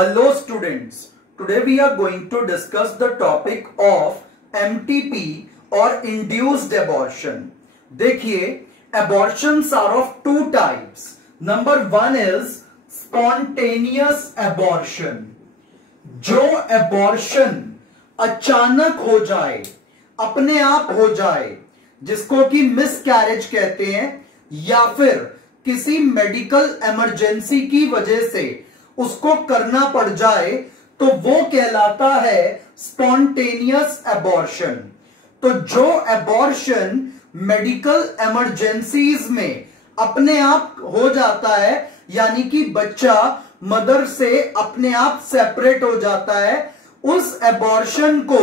Hello students, today we are going to discuss the topic of MTP or induced abortion. देखिए, abortions are of two types. Number one is spontaneous abortion. जो abortion अचानक हो जाए, अपने आप हो जाए, जिसको कि मिसकैरेज कहते हैं, या फिर किसी मेडिकल इमरजेंसी की वजह से उसको करना पड़ जाए, तो वो कहलाता है स्पॉन्टेनियस एबॉर्शन. तो जो एबॉर्शन मेडिकल इमरजेंसीज में अपने आप हो जाता है, यानी कि बच्चा मदर से अपने आप सेपरेट हो जाता है, उस एबॉर्शन को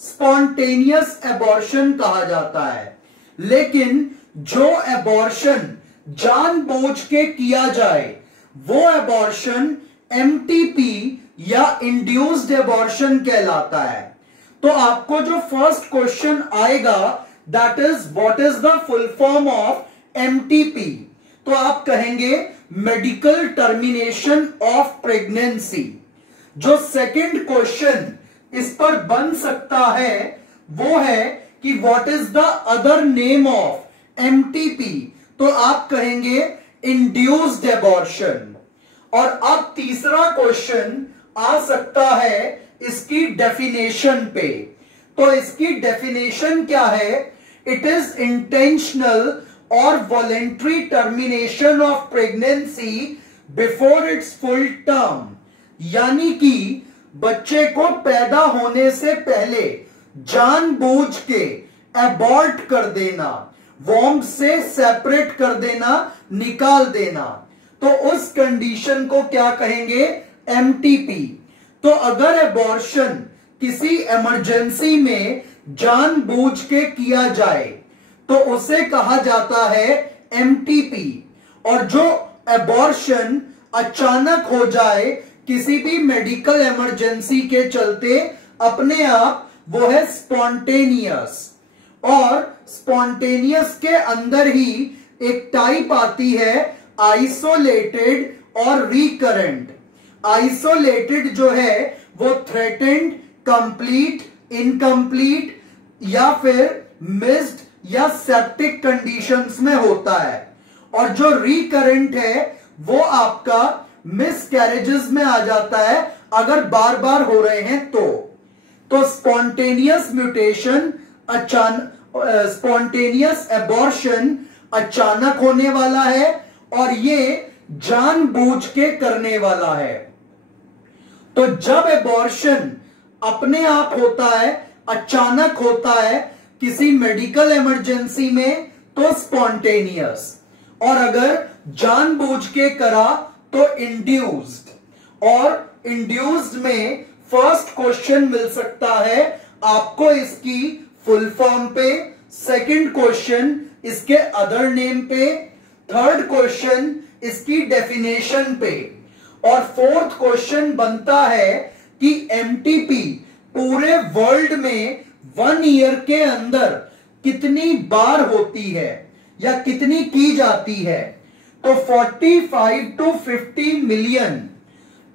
स्पॉन्टेनियस एबॉर्शन कहा जाता है. लेकिन जो एबॉर्शन जानबूझ के किया जाए, वो एबॉर्शन एमटीपी या इंड्यूस्ड एबॉर्शन कहलाता है. तो आपको जो फर्स्ट क्वेश्चन आएगा, that is what is the full form of MTP. तो आप कहेंगे मेडिकल टर्मिनेशन ऑफ प्रेगनेंसी. जो सेकंड क्वेश्चन इस पर बन सकता है वो है कि what is the other name of MTP. तो आप कहेंगे इंड्यूस्ड एबॉर्शन. और अब तीसरा क्वेश्चन आ सकता है इसकी डेफिनेशन पे. तो इसकी डेफिनेशन क्या है? इट इज इंटेंशनल और voluntary termination of pregnancy before it's full term. यानी कि बच्चे को पैदा होने से पहले जानबूझ के एबॉर्ट कर देना, वॉम्ब से सेपरेट कर देना, निकाल देना, तो उस कंडीशन को क्या कहेंगे? एमटीपी. तो अगर एबॉर्शन किसी इमरजेंसी में जानबूझ के किया जाए तो उसे कहा जाता है एमटीपी. और जो एबॉर्शन अचानक हो जाए किसी भी मेडिकल इमरजेंसी के चलते अपने आप, वो है स्पॉन्टेनियस. और स्पॉन्टेनियस के अंदर ही एक टाइप आती है आइसोलेटेड और रिकरेंट. आइसोलेटेड जो है वो थ्रेटेंड, कंप्लीट, इनकम्प्लीट या फिर मिस्ड या सेप्टिक कंडीशंस में होता है. और जो रिकरेंट है वो आपका मिसकैरेजेस में आ जाता है अगर बार बार हो रहे हैं तो स्पॉन्टेनियस म्यूटेशन स्पॉन्टेनियस एबॉर्शन अचानक होने वाला है और ये जानबूझ के करने वाला है. तो जब एबॉर्शन अपने आप होता है, अचानक होता है किसी मेडिकल इमरजेंसी में, तो स्पॉन्टेनियस. और अगर जानबूझ के करा तो इंड्यूस्ड. और इंड्यूस्ड में फर्स्ट क्वेश्चन मिल सकता है आपको इसकी फुल फॉर्म पे, सेकंड क्वेश्चन इसके अदर नेम पे, थर्ड क्वेश्चन इसकी डेफिनेशन पे, और फोर्थ क्वेश्चन बनता है कि एमटीपी पूरे वर्ल्ड में 1 ईयर के अंदर कितनी बार होती है या कितनी की जाती है. तो 45 to 50 मिलियन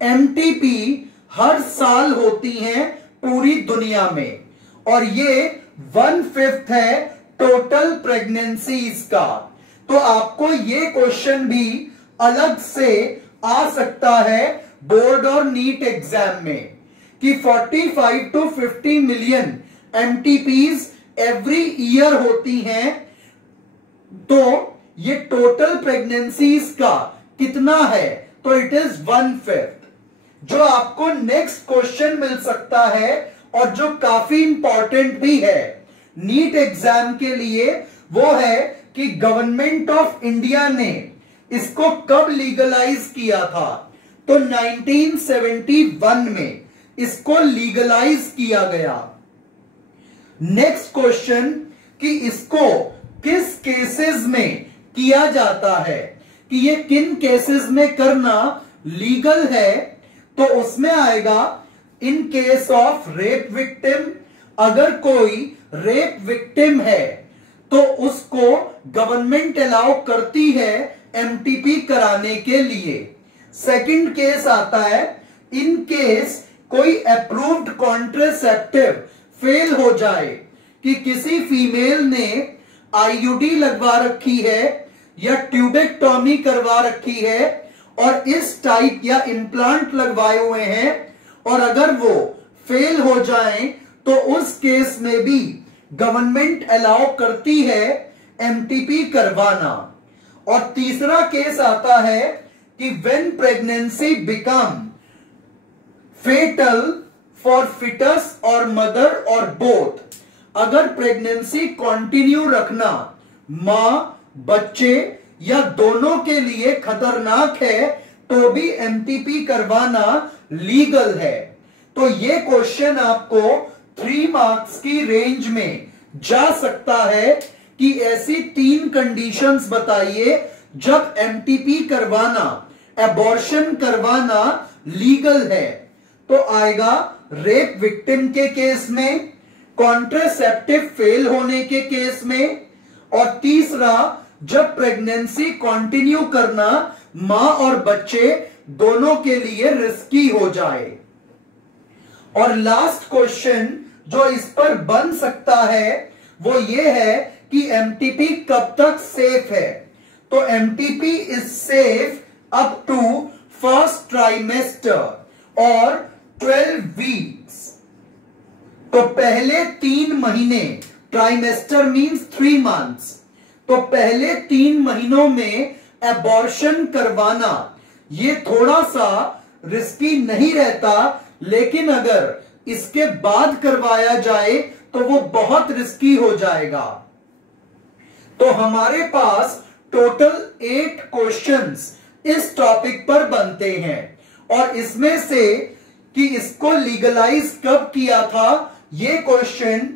एमटीपी हर साल होती हैं पूरी दुनिया में. और ये 1/5 है टोटल प्रेगनेंसीज का. तो आपको ये क्वेश्चन भी अलग से आ सकता है बोर्ड और नीट एग्जाम में कि 45 to 50 मिलियन एमटीपीज एवरी ईयर होती हैं, तो ये टोटल प्रेगनेंसीज का कितना है? तो इट इज 1/5. जो आपको नेक्स्ट क्वेश्चन मिल सकता है और जो काफी इंपॉर्टेंट भी है नीट एग्जाम के लिए, वो है कि गवर्नमेंट ऑफ इंडिया ने इसको कब लीगलाइज किया था. तो 1971 में इसको लीगलाइज किया गया. नेक्स्ट क्वेश्चन कि इसको किस केसेस में किया जाता है, कि ये किन केसेस में करना लीगल है. तो उसमें आएगा in case of rape victim. अगर कोई रेप विक्टिम है तो उसको गवर्नमेंट अलाउ करती है एमटीपी कराने के लिए. सेकंड केस आता है इन केस कोई अप्रूव्ड कॉन्ट्रासेप्टिव फेल हो जाए, कि किसी फीमेल ने आईयूडी लगवा रखी है या ट्यूबेक्टॉमी करवा रखी है और इस टाइप या इम्प्लांट लगवाए हुए हैं, और अगर वो फेल हो जाएं तो उस केस में भी गवर्नमेंट अलाउ करती है एमटीपी करवाना। और तीसरा केस आता है कि when pregnancy become fetal for fetus और मदर और बोथ, अगर प्रेगनेंसी कंटिन्यू रखना मां बच्चे या दोनों के लिए खतरनाक है तो भी एमटीपी करवाना लीगल है। तो ये क्वेश्चन आपको 3 मार्क्स की रेंज में जा सकता है कि ऐसी 3 कंडीशंस बताइए जब एमटीपी करवाना, एबॉर्शन करवाना लीगल है। तो आएगा रेप विक्टिम के केस में, कॉन्ट्रासेप्टिव फेल होने के केस में, और तीसरा जब प्रेगनेंसी कंटिन्यू करना मां और बच्चे दोनों के लिए रिस्की हो जाए। और लास्ट क्वेश्चन जो इस पर बन सकता है वो ये है कि एमटीपी कब तक सेफ है। तो MTP is safe up to first trimester और 12 वीक्स। तो पहले 3 महीने, ट्राइमेस्टर मींस 3 मंथ्स, तो पहले 3 महीनों में एबॉर्शन करवाना ये थोड़ा सा रिस्की नहीं रहता, लेकिन अगर इसके बाद करवाया जाए तो वो बहुत रिस्की हो जाएगा। तो हमारे पास टोटल 8 क्वेश्चंस इस टॉपिक पर बनते हैं, और इसमें से कि इसको लीगलाइज कब किया था, ये क्वेश्चन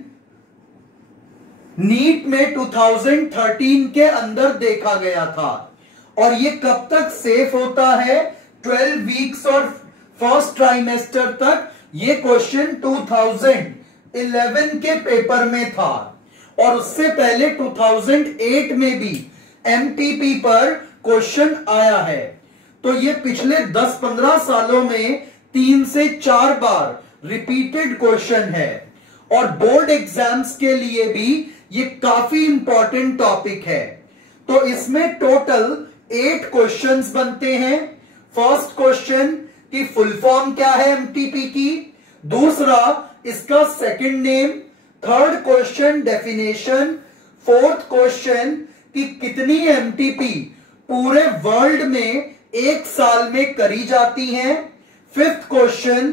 नीट में 2013 के अंदर देखा गया था। और ये कब तक सेफ होता है, 12 वीक्स और फर्स्ट ट्राइमेस्टर तक, ये क्वेश्चन 2011 के पेपर में था। और उससे पहले 2008 में भी एमटीपी पर क्वेश्चन आया है। तो ये पिछले 10-15 सालों में 3 से 4 बार रिपीटेड क्वेश्चन है, और बोर्ड एग्जाम्स के लिए भी ये काफी इंपॉर्टेंट टॉपिक है। तो इसमें टोटल 8 क्वेश्चंस बनते हैं। फर्स्ट क्वेश्चन की फुल फॉर्म क्या है एमटीपी की, दूसरा इसका second name, third question definition, fourth question कि कितनी एमटीपी पूरे वर्ल्ड में 1 साल में करी जाती हैं, फिफ्थ क्वेश्चन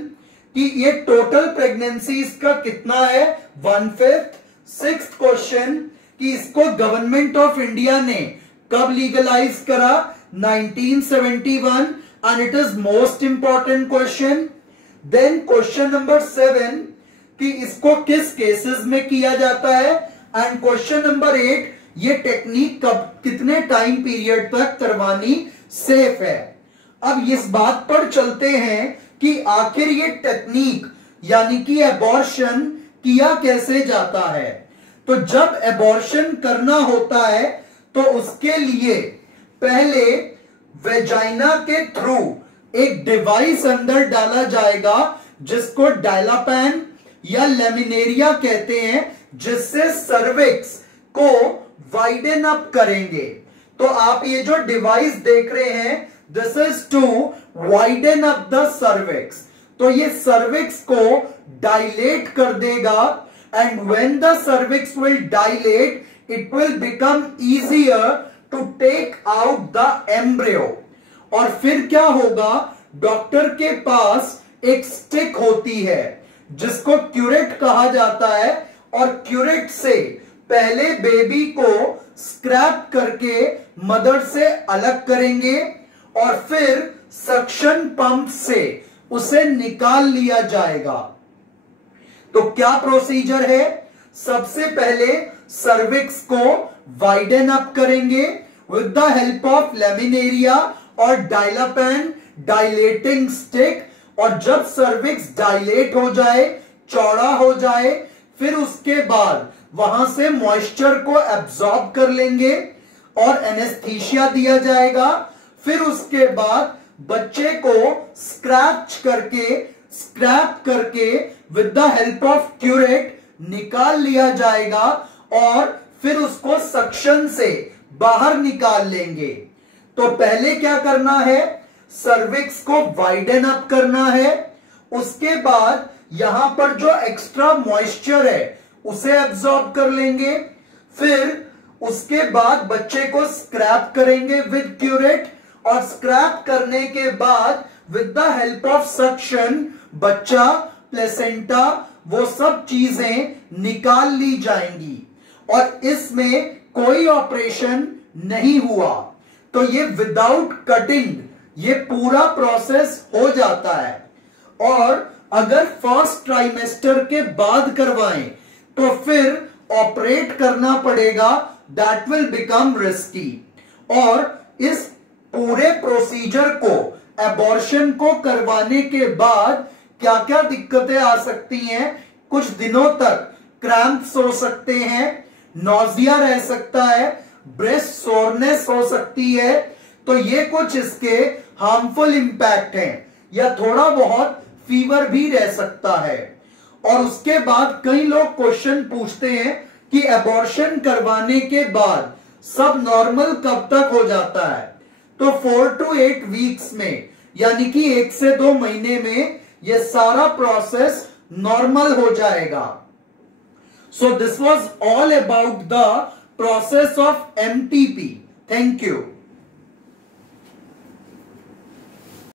कि ये टोटल प्रेगनेंसीज का कितना है, 1/5, सिक्स्थ क्वेश्चन कि इसको गवर्नमेंट ऑफ इंडिया ने कब लीगलाइज करा, 1971, and it is most important question. Then question number 7 कि इसको किस केसेस में किया जाता है, एंड क्वेश्चन नंबर 8 ये टेक्निक कब कितने टाइम पीरियड तक करवानी सेफ है। अब इस बात पर चलते हैं कि आखिर ये टेक्निक यानी कि एबॉर्शन किया कैसे जाता है। तो जब एबॉर्शन करना होता है तो उसके लिए पहले वेजाइना के थ्रू एक डिवाइस अंदर डाला जाएगा जिसको डायलापैन या लेमिनेरिया कहते हैं, जिससे सर्विक्स को वाइडन अप करेंगे। तो आप ये जो डिवाइस देख रहे हैं, this is to widen up the cervix. तो ये सर्विक्स को डायलेट कर देगा, and when the cervix will dilate it will become easier to take out the embryo. और फिर क्या होगा, डॉक्टर के पास एक स्टिक होती है जिसको क्यूरेट कहा जाता है, और क्यूरेट से पहले बेबी को स्क्रैप करके मदर से अलग करेंगे, और फिर सक्शन पंप से उसे निकाल लिया जाएगा। तो क्या प्रोसीजर है, सबसे पहले सर्विक्स को वाइडन अप करेंगे with the help of laminaria और डायलापैन डायलेटिंग स्टिक, और जब सर्विक्स डायलेट हो जाए, चौड़ा हो जाए, फिर उसके बाद वहां से मॉइस्चर को एब्जॉर्ब कर लेंगे और एनेस्थीसिया दिया जाएगा। फिर उसके बाद बच्चे को स्क्रैप करके with the help of curate निकाल लिया जाएगा और फिर उसको सक्शन से बाहर निकाल लेंगे। तो पहले क्या करना है, सर्विक्स को वाइडन अप करना है, उसके बाद यहां पर जो एक्स्ट्रा मॉइस्चर है उसे एब्जॉर्ब कर लेंगे, फिर उसके बाद बच्चे को स्क्रैप करेंगे विद क्यूरेट और स्क्रैप करने के बाद with the help of suction बच्चा, प्लेसेंटा, वो सब चीजें निकाल ली जाएंगी और इसमें कोई ऑपरेशन नहीं हुआ। तो ये विदाउट कटिंग ये पूरा प्रोसेस हो जाता है। और अगर फर्स्ट ट्राइमेस्टर के बाद करवाएं तो फिर ऑपरेट करना पड़ेगा, दैट विल बिकम रिस्की। और इस पूरे प्रोसीजर को, एबॉर्शन को करवाने के बाद क्या क्या दिक्कतें आ सकती हैं, कुछ दिनों तक क्रैम्प्स हो सकते हैं, नॉजिया रह सकता है, ब्रेस्ट सोरनेस हो सकती है। तो ये कुछ इसके हार्मफुल इंपैक्ट हैं, या थोड़ा बहुत फीवर भी रह सकता है। और उसके बाद कई लोग क्वेश्चन पूछते हैं कि एबॉर्शन करवाने के बाद सब नॉर्मल कब तक हो जाता है। तो 4 to 8 वीक्स में, यानी कि 1 से 2 महीने में ये सारा प्रोसेस नॉर्मल हो जाएगा। So this was all about the process of MTP। Thank you.